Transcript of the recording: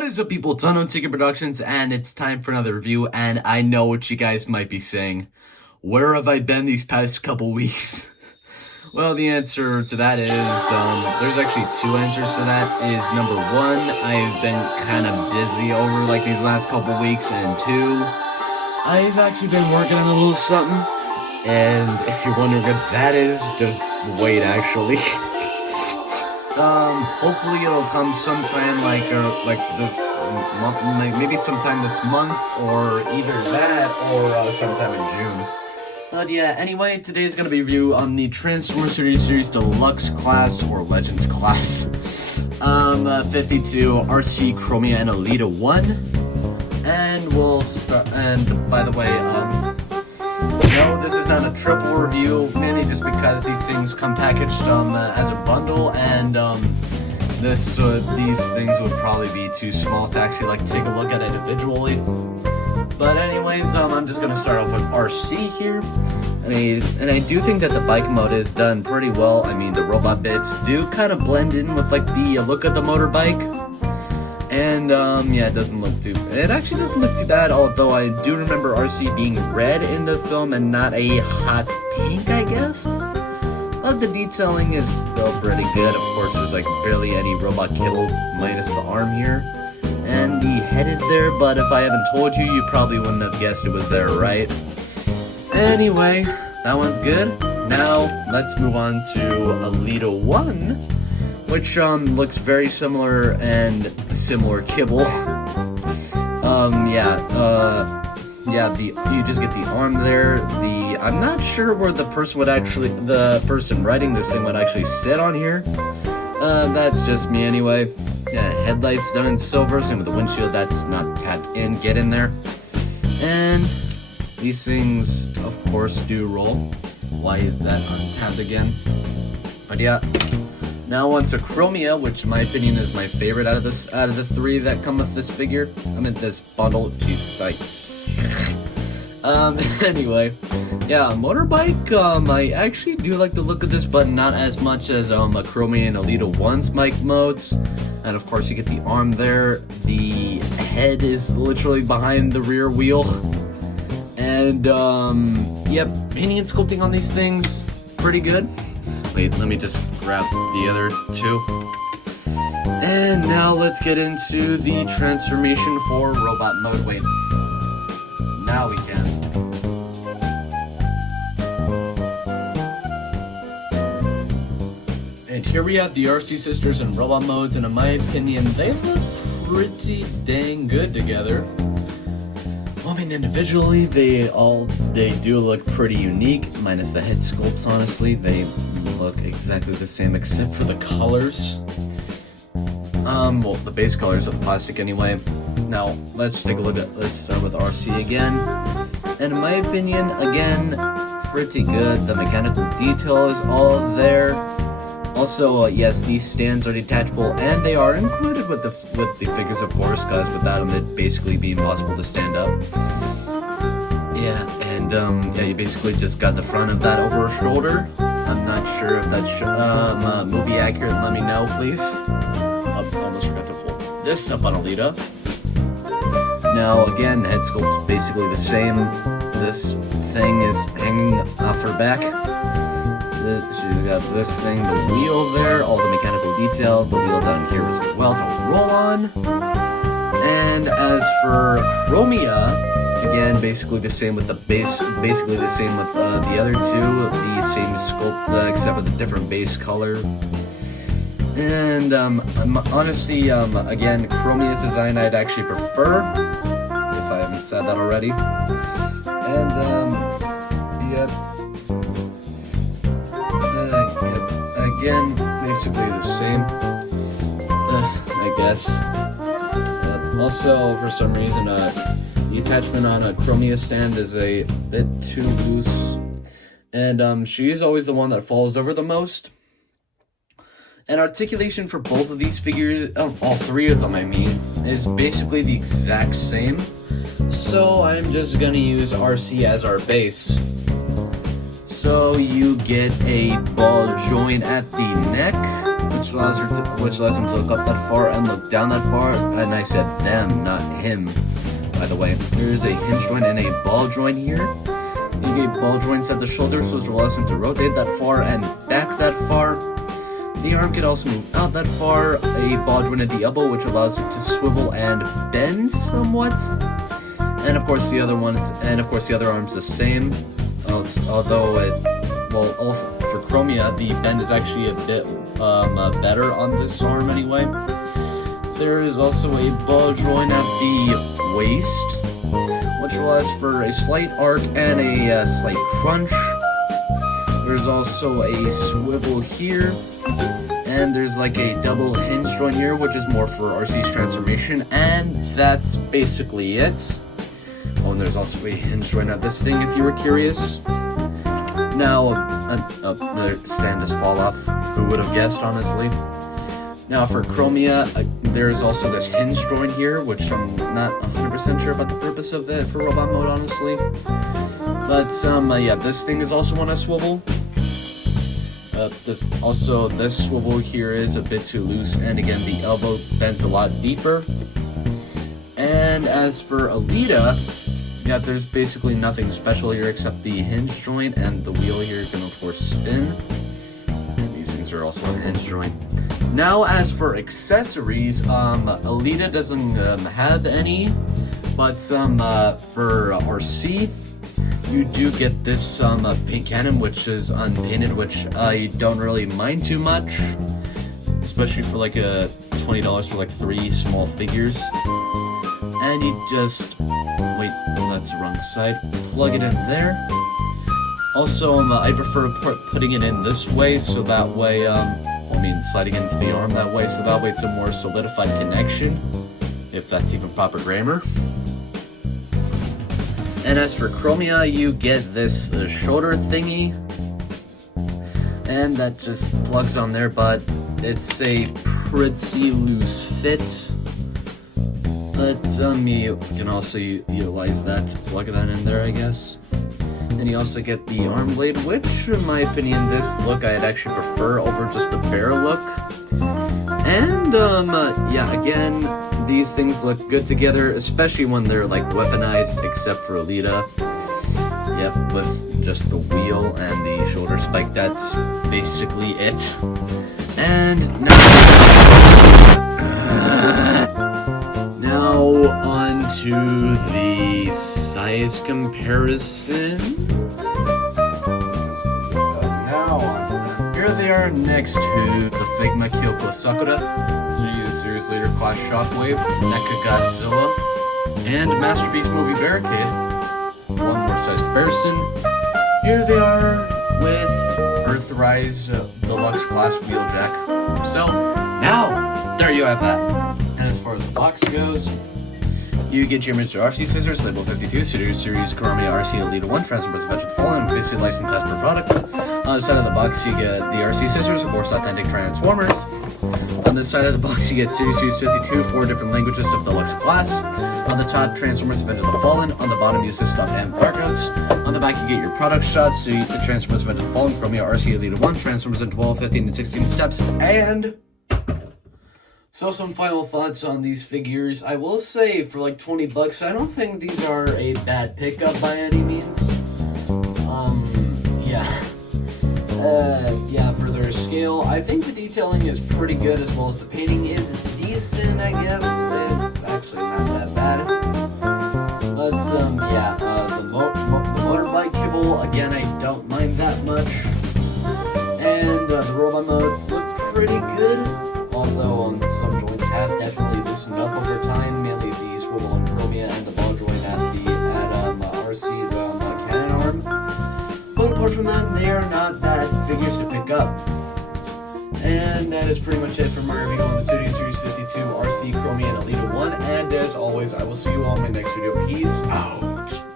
What is up, people? It's Unknown Ticket Productions, and it's time for another review. And I know what you guys might be saying. Where have I been these past couple weeks? Well, the answer to that is, there's actually two answers to that. Is number one, I've been kind of busy over like these last couple weeks, and two, I've actually been working on a little something. And if you're wondering what that is, just wait, actually. Hopefully it'll come sometime like this month, maybe sometime this month, or either that or sometime in June. But yeah, anyway, today's gonna be a review on the Transformers Series Deluxe class or Legends class. 52 Arcee, Chromia, and Alita 1. And we'll start, and by the way, no, this is not a triple review, mainly just because these things come packaged as a bundle, and these things would probably be too small to actually like take a look at individually. But anyways, I'm just gonna start off with Arcee here, and I do think that the bike mode is done pretty well. I mean, the robot bits do kind of blend in with like the look of the motorbike. And, yeah, it actually doesn't look too bad, although I do remember Arcee being red in the film and not a hot pink, I guess? But the detailing is still pretty good. Of course, there's, like, barely any robot kibble minus the arm here. And the head is there, but if I haven't told you, you probably wouldn't have guessed it was there, right? Anyway, that one's good. Now, let's move on to Alita 1. Which, looks very similar and similar kibble. You just get the arm there. I'm not sure where the person writing this thing would actually sit on here. That's just me anyway. Yeah, headlights done in silver, same with the windshield, that's not tapped in, get in there. And these things, of course, do roll. Why is that untapped again? But yeah. Now on to Chromia, which in my opinion is my favorite out of the three that come with this figure. I mean this bundle. Jesus, anyway, yeah, motorbike. I actually do like the look of this, but not as much as a Chromia and Alita 1's bike modes. And of course, you get the arm there. The head is literally behind the rear wheel. And yep, painting and sculpting on these things pretty good. Wait, let me just grab the other two. And now let's get into the transformation for robot mode. Wait. Now we can. And here we have the Arcee sisters in robot modes, and in my opinion, they look pretty dang good together. I mean, individually, they do look pretty unique, minus the head sculpts, honestly. They look exactly the same except for the colors. Well, the base colors of the plastic anyway. Now, let's start with Arcee again. And in my opinion, again, pretty good. The mechanical detail is all there. Also, yes, these stands are detachable, and they are included with the figures, of course, because without them, it'd basically be impossible to stand up. Yeah, and yeah, you basically just got the front of that over a shoulder. I'm not sure if that's movie accurate. Let me know, please. Almost forgot to fold this up on Alita. Now, again, head sculpt is basically the same. This thing is hanging off her back. She's got this thing, the wheel there, all the mechanical detail, the wheel down here as well to roll on. And as for Chromia, again, basically the same with the base, basically the same with the other two, the same sculpt except with a different base color. And honestly, again, Chromia's design I'd actually prefer, if I haven't said that already. And yeah. Again, basically the same, I guess. Also, for some reason, the attachment on a Chromia stand is a bit too loose. And she is always the one that falls over the most. And articulation for both of these figures, all three of them I mean, is basically the exact same. So I'm just gonna use Arcee as our base. So you get a ball joint at the neck, which allows him to look up that far and look down that far. And I said them, not him, by the way. There's a hinge joint and a ball joint here. You get ball joints at the shoulders, which allows him to rotate that far and back that far. The arm can also move out that far. A ball joint at the elbow, which allows it to swivel and bend somewhat. And of course the other arm's the same. Although for Chromia, the bend is actually a bit better on this arm anyway. There is also a ball joint at the waist, which allows for a slight arc and a slight crunch. There's also a swivel here, and there's like a double hinge joint here, which is more for Arcee's transformation, and that's basically it. Oh, and there's also a hinge joint at this thing if you were curious. Now, the stand just fall off. Who would have guessed, honestly? Now for Chromia, there's also this hinge joint here, which I'm not 100% sure about the purpose of it for robot mode, honestly. But yeah, this thing is also on a swivel. This swivel here is a bit too loose, and again, the elbow bends a lot deeper. And as for Alita, yeah, there's basically nothing special here except the hinge joint, and the wheel here can of course spin. And these things are also a hinge joint. Now, as for accessories, Alita doesn't have any, but for Arcee, you do get this paint cannon, which is unpainted, which I don't really mind too much, especially for like $20 for like 3 small figures. And you just wait, that's the wrong side. Plug it in there. Also, I prefer putting it in this way, so that way, sliding into the arm that way, so that way it's a more solidified connection, if that's even proper grammar. And as for Chromia, you get this shoulder thingy, and that just plugs on there, but it's a pretty loose fit. But you can also utilize that to plug that in there, I guess. And you also get the arm blade, which, in my opinion, this look I'd actually prefer over just the bare look. And, yeah, again, these things look good together, especially when they're, like, weaponized, except for Alita. Yep, with just the wheel and the shoulder spike, that's basically it. And now on to the size comparisons. Here they are next to the Figma Kyoko Sakura, Series Leader Class Shockwave, Mecha Godzilla, and Masterpiece Movie Barricade. One more size comparison. Here they are with Earthrise Deluxe Class Wheeljack. So, now, there you have that. And as far as the box goes, you get your Mr. Arcee scissors, label 52, Series Chromia Arcee Alita 1, Transformers Adventure the Fallen, basically licensed as per product. On the side of the box, you get the Arcee scissors, of course, authentic Transformers. On this side of the box, you get Series 52, 4 different languages of Deluxe Class. On the top, Transformers Adventure the Fallen. On the bottom, use the stock and barcodes. On the back, you get your product shots, so you get the Transformers Adventure the Fallen, Chromia Arcee Alita 1, Transformers in 12, 15, and 16 steps, and... So some final thoughts on these figures. I will say, for like $20, I don't think these are a bad pickup by any means. Yeah, for their scale, I think the detailing is pretty good, as well as the painting is decent, I guess. It's actually not that bad. But, yeah, the motorbike kibble, again, I don't mind that much. And the robot modes look pretty good. Although some joints have definitely loosened up over time, mainly the swivel on Chromia and the ball joint at Arcee's cannon arm. But apart from that, they are not bad figures to pick up. And that is pretty much it for my review on the Studio Series 52 Arcee, Chromia, and Alita 1. And as always, I will see you all in my next video. Peace out.